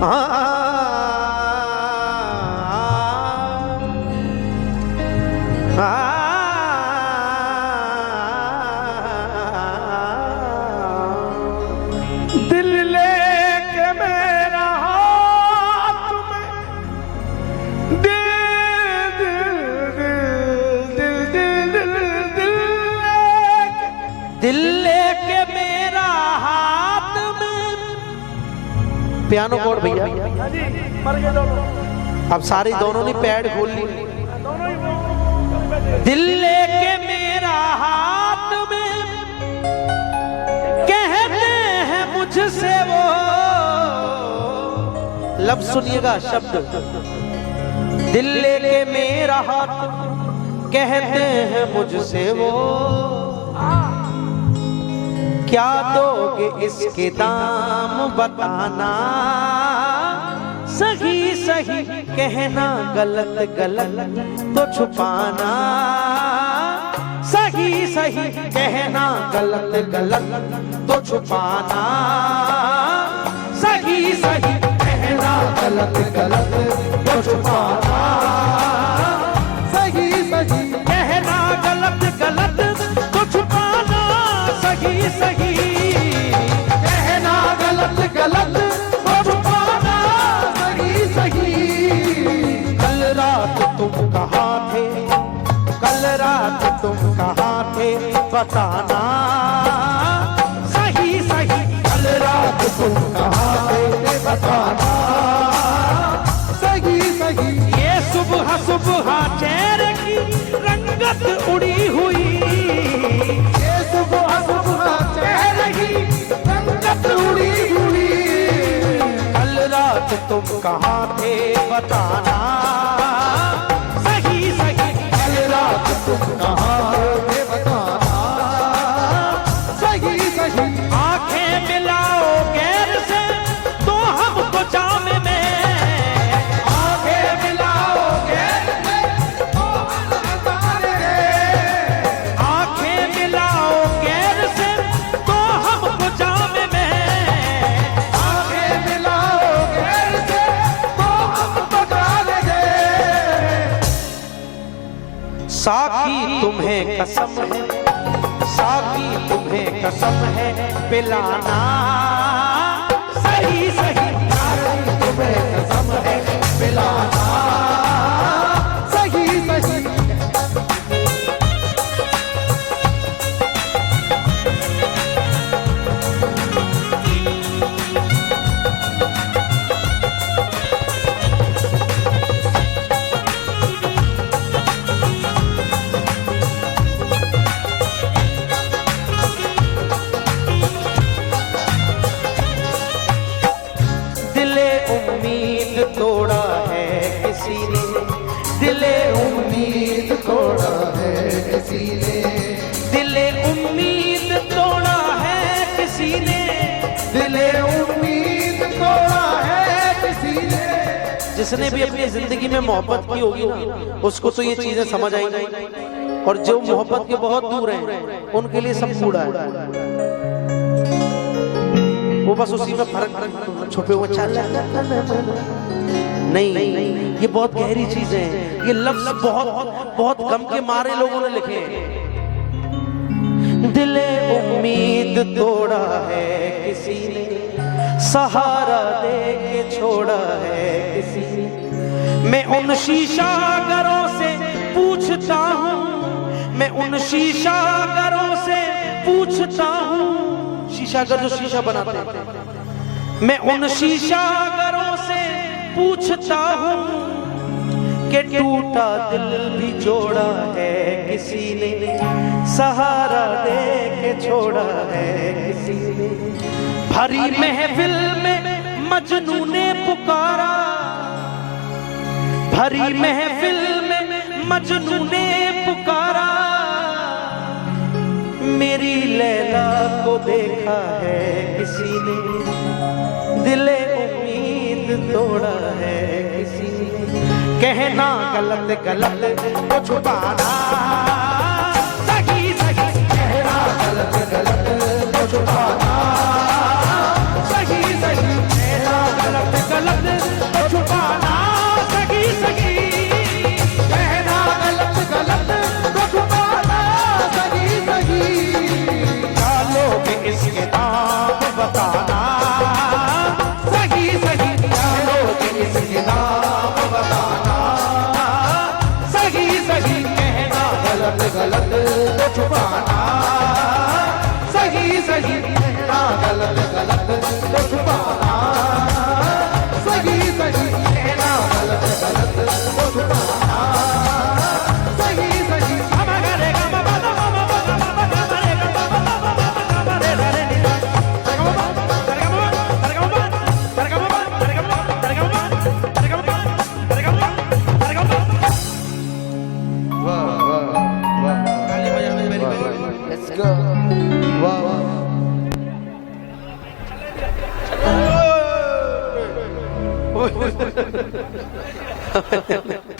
दिल लेके मेरा हाथ में दिल लेके मेरा हाथ में। पियानो कोड भैया अब सारी दोनों ने पैड खोल ली। दिल लेके मेरा हाथ में कहते हैं मुझसे वो, लफ्ज सुनिएगा शब्द, दिल लेके मेरा हाथ कहते हैं मुझसे वो, क्या दोगे इसके दाम बताना, सही सही कहना गलत गलत तो छुपाना, सही सही कहना गलत गलत तो छुपाना, सही सही कहना गलत गलत तो छुपाना, सही सही कहना गलत गलत तो छुपाना, सही सही कहना गलत गलत तो छुपाना, सही सही। कल रात तुम कहाँ थे, कल रात तुम कहाँ थे बताना, सही सही कल रात तुम कहाँ थे बताना, सही सही। ये सुबह सुबह चेहरे की रंगत उड़ी हुई, ये सुबह सुबह चेहरे की रंगत उड़ी हुई, कल रात तुम कहाँ थे बताना, सही सही कल रात तुम कहाँ थे बताना, सही सही। आंखें मिलाओ गैर से तो हमको जाम में, आंखें मिलाओ गैर से तो हमको आंखें मिलाओ गैर से तो हमको जाम में, आंखें मिलाओ गैर से तो हमको जाम में। साकी तुम्हें कसम है, साकी तुम्हें कसम है पिलाना, सही सही साकी तुम्हें कसम है पिलाना, सही सही। दिले उम्मीद तोड़ा है किसी ने, दिले उम्मीद तोड़ा है किसी ने, दिले उम्मीद तोड़ा है किसी ने, दिले उम्मीद तोड़ा है किसी ने। जिसने भी अपनी जिंदगी में मोहब्बत की होगी ना, उसको तो ये चीजें समझ आएंगी, और जो मोहब्बत के बहुत दूर हैं उनके लिए सब कूड़ा है, वो बस उसी में फर्क छुपे हुए चल नहीं, ये बहुत गहरी चीजें हैं, ये लफ्ज बहुत बहुत गम के मारे लोगों ने लिखे हैं। दिले उम्मीद तोड़ा है किसी ने, सहारा दे के छोड़ा है किसी ने, मैं उन शीशागरों से पूछता हूँ, मैं उन शीशागरों से पूछता हूँ, शीशागर जो शीशा बनाते हैं, मैं उन शीशागरों से पूछता हूँ कि टूटा दिल भी जोड़ा है किसी ने, सहारा दे के छोड़ा है किसी ने। भरी महफिल में मजनू ने पुकारा, भरी महफिल में मजनू ने पुकारा, मेरी लैला को देखा है किसी ने, दिले उम्मीद तोड़ा है किसी ने, कहना गलत गलत तो छुपाना, सही सही कहना गलत गलत तो छुपाना, सही सही कहना गलत गलत गलत तो छुपाना, सही सही कहना, गलत गलत तो छुपाना, सही सही कहना, गलत गलत तो छुपाना, सही सही। Let's go. Wow. ओए, ओए, ओए।